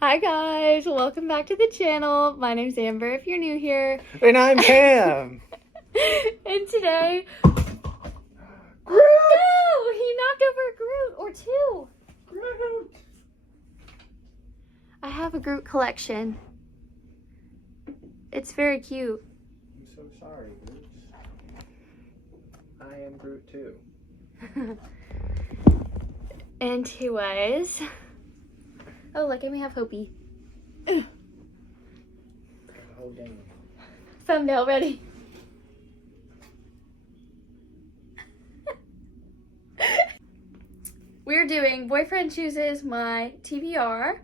Hi guys, welcome back to the channel. My name's Amber if you're new here. And I'm Cam. And today... Groot! No! He knocked over a Groot, or two. Groot! I have a Groot collection. It's very cute. I'm so sorry, Groot. I am Groot too. Anyways... Oh, look, and we have Hopi. Got the whole game. Thumbnail ready. We're doing Boyfriend Chooses my TBR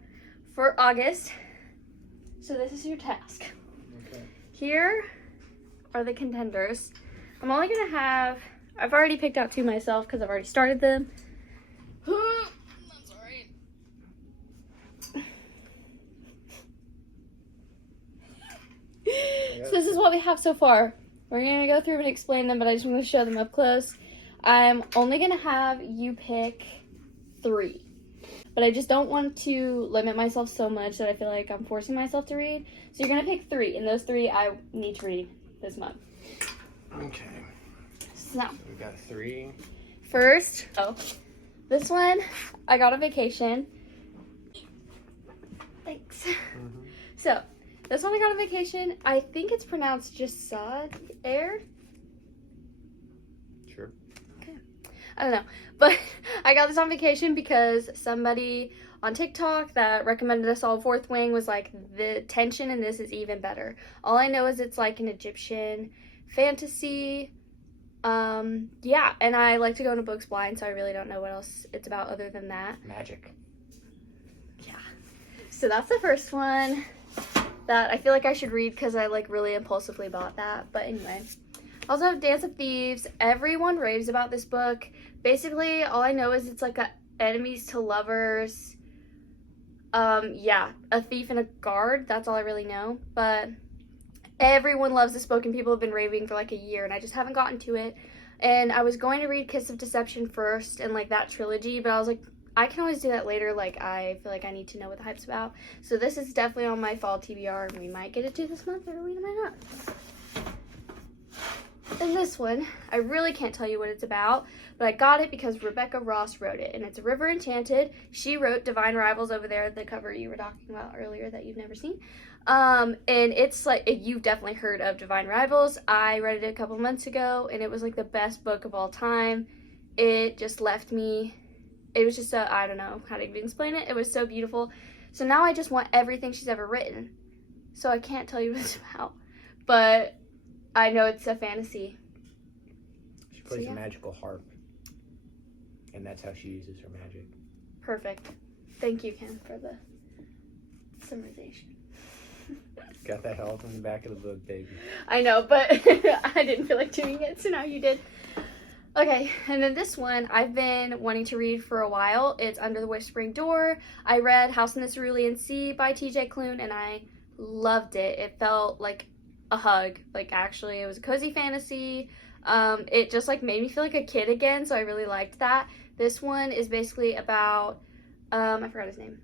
for August. So this is your task. Okay. Here are the contenders. I'm only gonna have, I've already picked out two myself because I've already started them. I'm sorry. So this is what we have so far. We're gonna go through and explain them, but I just want to show them up close. I'm only gonna have you pick 3. But I just don't want to limit myself so much that I feel like I'm forcing myself to read. So you're gonna pick 3, and those 3 I need to read this month. Okay. So We got 3. first, this one I got on vacation. Thanks. Mm-hmm. So this one I got on vacation. I think it's pronounced just air. Sure. I don't know, but I got this on vacation because somebody on TikTok that recommended us all Fourth Wing was like, the tension in this is even better. All I know is it's like an Egyptian fantasy. Yeah, and I like to go into books blind, so I really don't know what else it's about other than that. Magic. Yeah. So that's the first one that I feel like I should read because I like really impulsively bought that. But anyway. Also have Dance of Thieves. Everyone raves about this book. Basically, all I know is it's like a enemies to lovers. Yeah, a thief and a guard. That's all I really know. But everyone loves this book and people have been raving for like a year and I just haven't gotten to it. And I was going to read Kiss of Deception first and like that trilogy, but I was like, I can always do that later. Like, I feel like I need to know what the hype's about. So this is definitely on my fall TBR and we might get it to this month or we might not. And this one, I really can't tell you what it's about, but I got it because Rebecca Ross wrote it, and it's River Enchanted. She wrote Divine Rivals over there, the cover you were talking about earlier that you've never seen. And it's like, you've definitely heard of Divine Rivals. I read it a couple months ago, and it was like the best book of all time. It just left me, it was just I don't know how to even explain it. It was so beautiful. So now I just want everything she's ever written. So I can't tell you what it's about, but I know it's a fantasy. She plays a magical harp. And that's how she uses her magic. Perfect. Thank you, Ken, for the summarization. Got that help in the back of the book, baby. I know, but I didn't feel like doing it, so now you did. Okay, and then this one I've been wanting to read for a while. It's Under the Whispering Door. I read House in the Cerulean Sea by TJ Klune, and I loved it. It felt like a hug. Like, actually, it was a cozy fantasy. It just like made me feel like a kid again, so I really liked that. This one is basically about I forgot his name.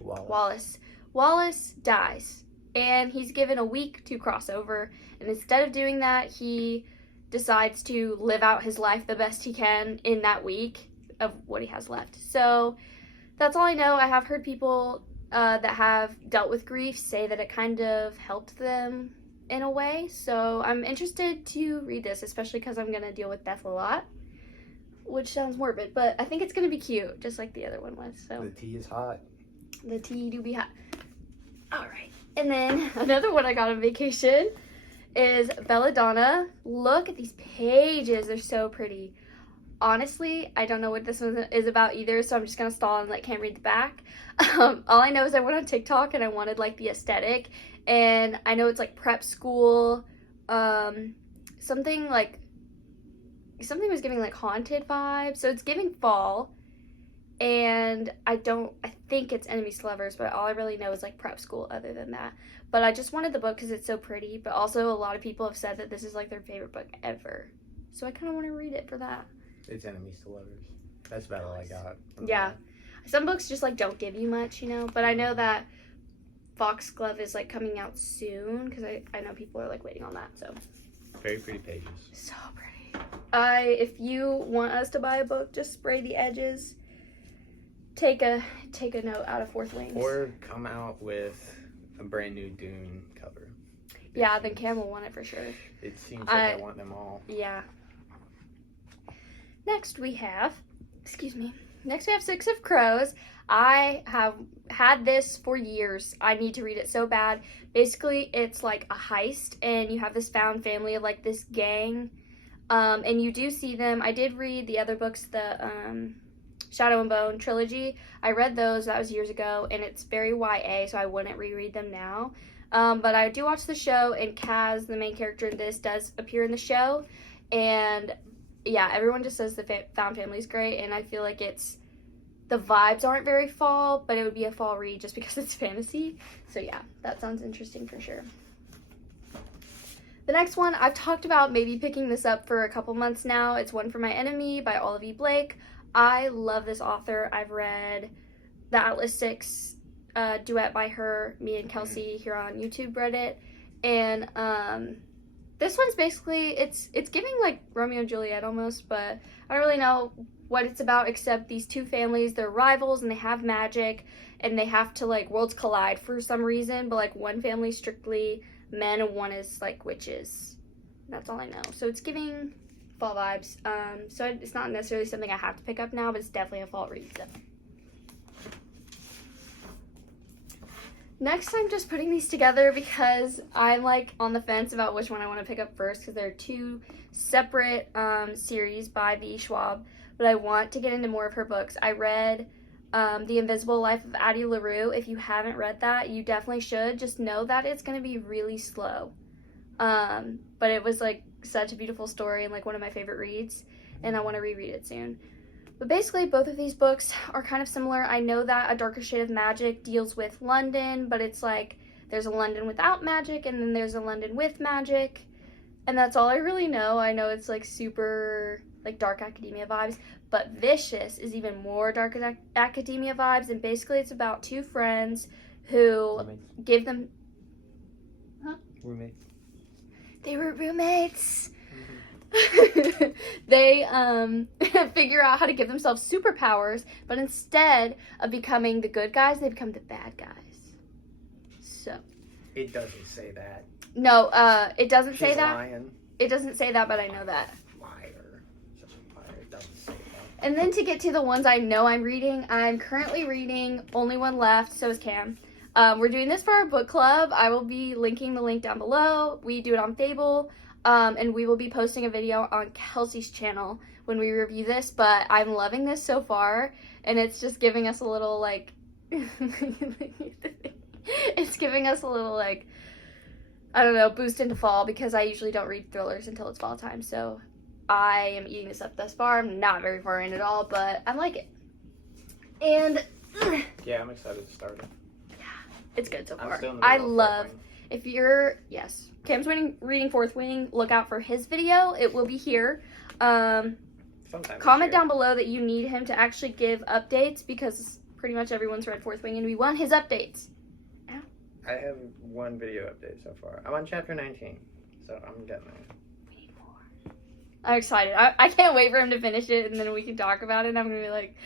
Wallace dies, and he's given a week to cross over, and instead of doing that, he decides to live out his life the best he can in that week of what he has left. So that's all I know. I have heard people that have dealt with grief say that it kind of helped them in a way, so I'm interested to read this, especially because I'm gonna deal with death a lot, which sounds morbid, but I think it's gonna be cute, just like the other one was. So the tea is hot. The tea do be hot. All right, and then another one I got on vacation is Belladonna. Look at these pages; they're so pretty. Honestly, I don't know what this one is about either, so I'm just gonna stall and can't read the back. All I know is I went on TikTok and I wanted like the aesthetic, and I know it's like prep school, something was giving like haunted vibes, so it's giving fall, and I think it's enemies to lovers, but all I really know is like prep school other than that. But I just wanted the book because it's so pretty, but also a lot of people have said that this is like their favorite book ever, so I kind of want to read it for that. It's enemies to lovers. That's about all I got. Yeah. Some books just like don't give you much, you know, but I know that Foxglove is like coming out soon because I know people are like waiting on that. So very pretty pages. So pretty. If you want us to buy a book, just spray the edges. Take a note out of Fourth Wings. Or come out with a brand new Dune cover. Yeah, then Cam will want it for sure. It seems like I want them all. Yeah. Next we have Six of Crows. I have had this for years. I need to read it so bad. Basically, it's like a heist, and you have this found family of like this gang, and you do see them. I did read the other books, the Shadow and Bone trilogy. I read those. That was years ago, and it's very YA, so I wouldn't reread them now. But I do watch the show, and Kaz, the main character in this, does appear in the show, and yeah, everyone just says the found family is great, and I feel like the vibes aren't very fall, but it would be a fall read just because it's fantasy. So yeah, that sounds interesting for sure. The next one, I've talked about maybe picking this up for a couple months now. It's One for My Enemy by Olive Blake. I love this author. I've read the Atlas 6 duet by her. Me and Kelsey here on YouTube read it. And this one's basically, it's giving like Romeo and Juliet almost, but I don't really know what it's about except these two families. They're rivals and they have magic and they have to like worlds collide for some reason, but like one family's strictly men and one is like witches. That's all I know. So it's giving fall vibes. So it's not necessarily something I have to pick up now, but it's definitely a fall read. So. Next, I'm just putting these together because I'm like on the fence about which one I want to pick up first because they're two separate series by V. Schwab, but I want to get into more of her books. I read The Invisible Life of Addie LaRue. If you haven't read that, you definitely should. Just know that it's going to be really slow. But it was like such a beautiful story and like one of my favorite reads, and I want to reread it soon. But basically, both of these books are kind of similar. I know that A Darker Shade of Magic deals with London, but it's like there's a London without magic, and then there's a London with magic, and that's all I really know. I know it's like super like dark academia vibes, but Vicious is even more dark academia vibes, and basically it's about two friends who give them... Roommates. They were roommates. They figure out how to give themselves superpowers, but instead of becoming the good guys, they become the bad guys. So it doesn't say that. No, it doesn't She's say that. Lying. It doesn't say that, but I know that. Liar. Such a liar. It doesn't say that. And then to get to the ones I know I'm reading, I'm currently reading Only One Left, so is Cam. We're doing this for our book club. I will be linking the link down below. We do it on Fable. And we will be posting a video on Kelsey's channel when we review this, but I'm loving this so far, and it's just giving us a little, like, it's giving us a little, like, I don't know, boost into fall, because I usually don't read thrillers until it's fall time, so I am eating this up thus far. I'm not very far in at all, but I like it. And... yeah, I'm excited to start it. Yeah, it's good so far. I love... If you're, yes, Cam's reading Fourth Wing, look out for his video. It will be here. Comment down below that you need him to actually give updates because pretty much everyone's read Fourth Wing and we want his updates. Ow. I have one video update so far. I'm on chapter 19, so I'm getting there. We need more. I'm excited. I can't wait for him to finish it and then we can talk about it and I'm going to be like,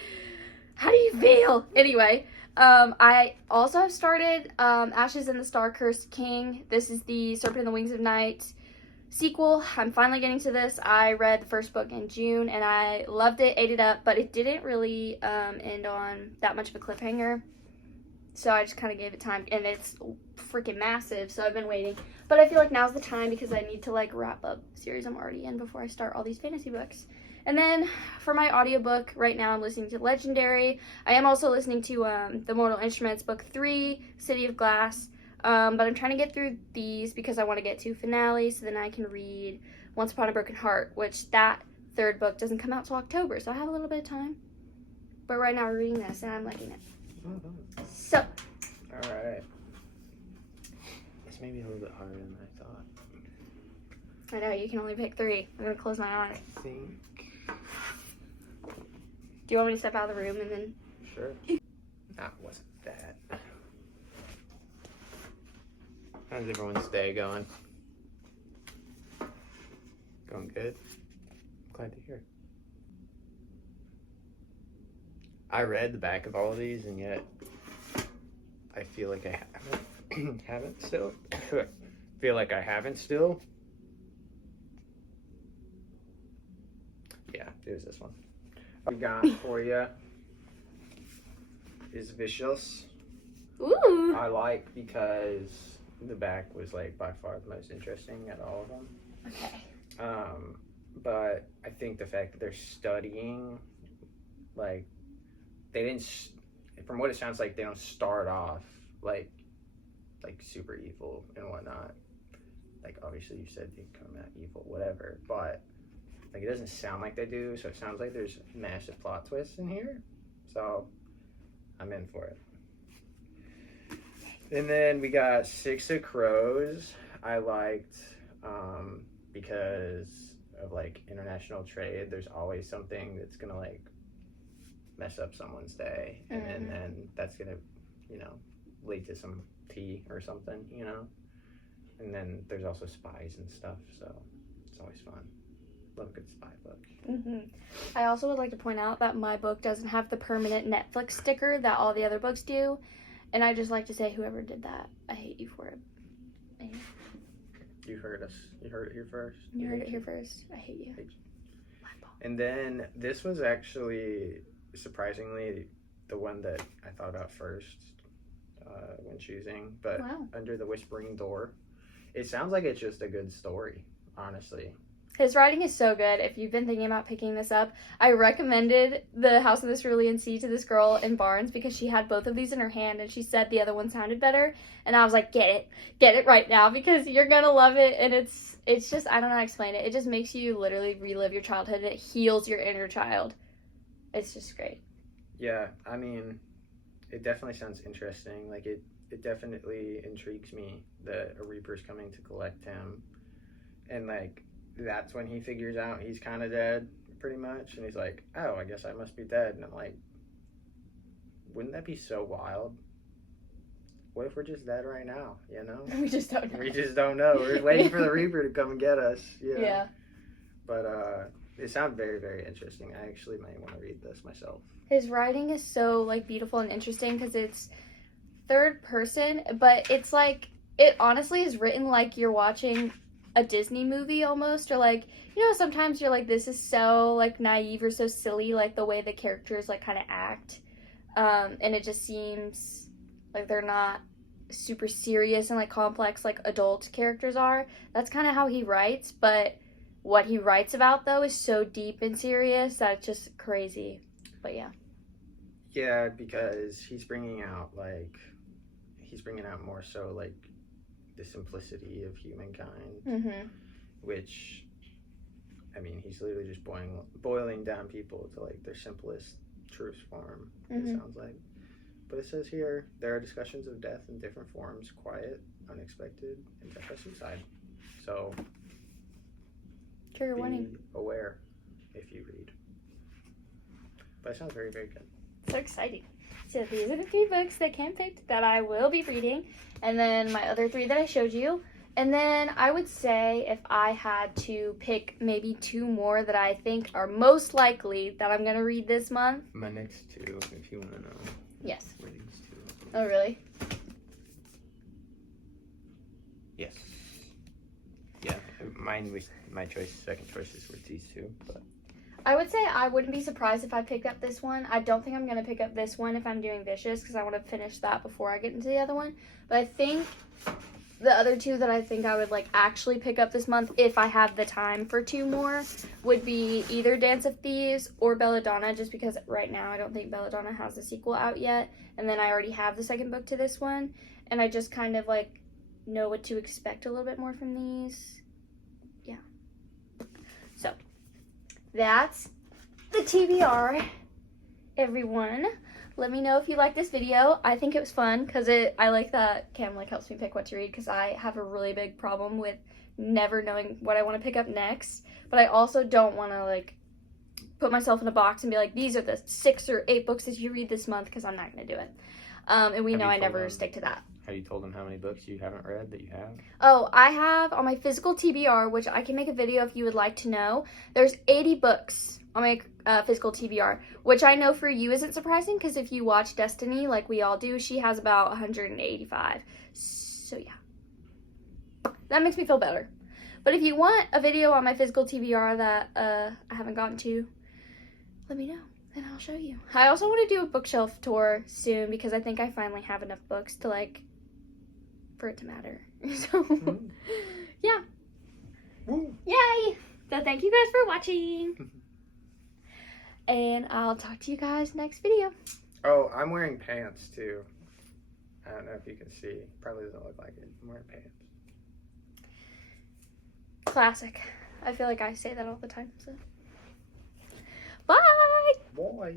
how do you feel? Anyway. I also have started Ashes in the Star-Cursed King. This is the Serpent and the Wings of Night sequel. I'm finally getting to this. I read the first book in June and I loved it, ate it up, but it didn't really end on that much of a cliffhanger. So I just kind of gave it time, and it's freaking massive, so I've been waiting. But I feel like now's the time because I need to like wrap up the series I'm already in before I start all these fantasy books. And then for my audiobook, right now I'm listening to Legendary. I am also listening to The Mortal Instruments, Book 3, City of Glass. But I'm trying to get through these because I want to get to finale so then I can read Once Upon a Broken Heart, which that third book doesn't come out till October, so I have a little bit of time. But right now we're reading this and I'm liking it. Mm-hmm. So. Alright. It's maybe a little bit harder than I thought. I know, you can only pick 3. I'm going to close my eyes. I think. Do you want me to step out of the room and then... Sure. That wasn't bad. How's everyone's day going? Going good? Glad to hear. I read the back of all of these, and yet I feel like I haven't still. Feel like I haven't still. Yeah, it was this one. We got for you is Vicious. Ooh. I like because the back was like by far the most interesting out of all of them. Okay. But I think the fact that they're studying, like, they didn't, from what it sounds like, they don't start off like super evil and whatnot. Like, obviously you said they come out evil, whatever, but like, it doesn't sound like they do, so it sounds like there's massive plot twists in here. So I'm in for it. And then we got Six of Crows. I liked because of like international trade. There's always something that's gonna like mess up someone's day, and then that's gonna, you know, lead to some tea or something, you know. And then there's also spies and stuff, so it's always fun. Love a good spy book. I also would like to point out that my book doesn't have the permanent Netflix sticker that all the other books do. And I just like to say, whoever did that, I hate you for it. You heard us. You heard it here first. You heard it here first. I hate you. And then this was actually, surprisingly, the one that I thought about first when choosing. But wow. Under the Whispering Door. It sounds like it's just a good story, honestly. His writing is so good. If you've been thinking about picking this up, I recommended The House of the Cerulean Sea to this girl in Barnes because she had both of these in her hand and she said the other one sounded better. And I was like, get it right now because you're gonna love it. And it's just, I don't know how to explain it. It just makes you literally relive your childhood and it heals your inner child. It's just great. Yeah, I mean, it definitely sounds interesting. Like, it definitely intrigues me that a Reaper's coming to collect him. And, like, that's when he figures out he's kind of dead, pretty much. And he's like, oh, I guess I must be dead. And I'm like, wouldn't that be so wild? What if we're just dead right now, you know? We just don't know. We just don't know. We're waiting for the Reaper to come and get us. You know? Yeah. But it sounds very, very interesting. I actually might want to read this myself. His writing is so, like, beautiful and interesting because it's third person, but it's like, it honestly is written like you're watching a Disney movie almost, or like, you know, sometimes you're like, this is so like naive or so silly, like the way the characters like kind of act, and it just seems like they're not super serious and like complex like adult characters are. That's kind of how he writes, but what he writes about though is so deep and serious that it's just crazy. But yeah, because he's bringing out more so like the simplicity of humankind, which, I mean, he's literally just boiling down people to like their simplest truest form, it sounds like. But it says here, there are discussions of death in different forms, quiet, unexpected, and death by suicide. So trigger warning. Be aware if you read. But it sounds very, very good. So exciting. So these are the 3 books that Cam picked that I will be reading. And then my other 3 that I showed you. And then I would say if I had to pick maybe 2 more that I think are most likely that I'm going to read this month. My next 2, if you want to know. Yes. Were these 2. Oh, really? Yes. Yeah, mine was my choice. Second choices were these 2, but I would say I wouldn't be surprised if I picked up this one. I don't think I'm going to pick up this one if I'm doing Vicious because I want to finish that before I get into the other one. But I think the other 2 that I think I would like actually pick up this month if I have the time for 2 more would be either Dance of Thieves or Belladonna, just because right now I don't think Belladonna has a sequel out yet. And then I already have the second book to this one. And I just kind of like know what to expect a little bit more from these. Yeah. So that's the TBR, everyone. Let me know if you like this video. I think it was fun because I like that Cam like helps me pick what to read because I have a really big problem with never knowing what I want to pick up next. But I also don't want to like put myself in a box and be like, these are the 6 or 8 books that you read this month because I'm not going to do it. And we know I never stick to that. Have you told them how many books you haven't read that you have? Oh, I have on my physical TBR, which I can make a video if you would like to know. There's 80 books on my physical TBR, which I know for you isn't surprising because if you watch Destiny, like we all do, she has about 185. So yeah, that makes me feel better. But if you want a video on my physical TBR that I haven't gotten to, let me know and I'll show you. I also want to do a bookshelf tour soon because I think I finally have enough books to like, for it to matter. So, yeah. Woo. Yay! So thank you guys for watching. And I'll talk to you guys next video. Oh, I'm wearing pants too. I don't know if you can see. Probably doesn't look like it. I'm wearing pants. Classic. I feel like I say that all the time. So. Bye! Boy.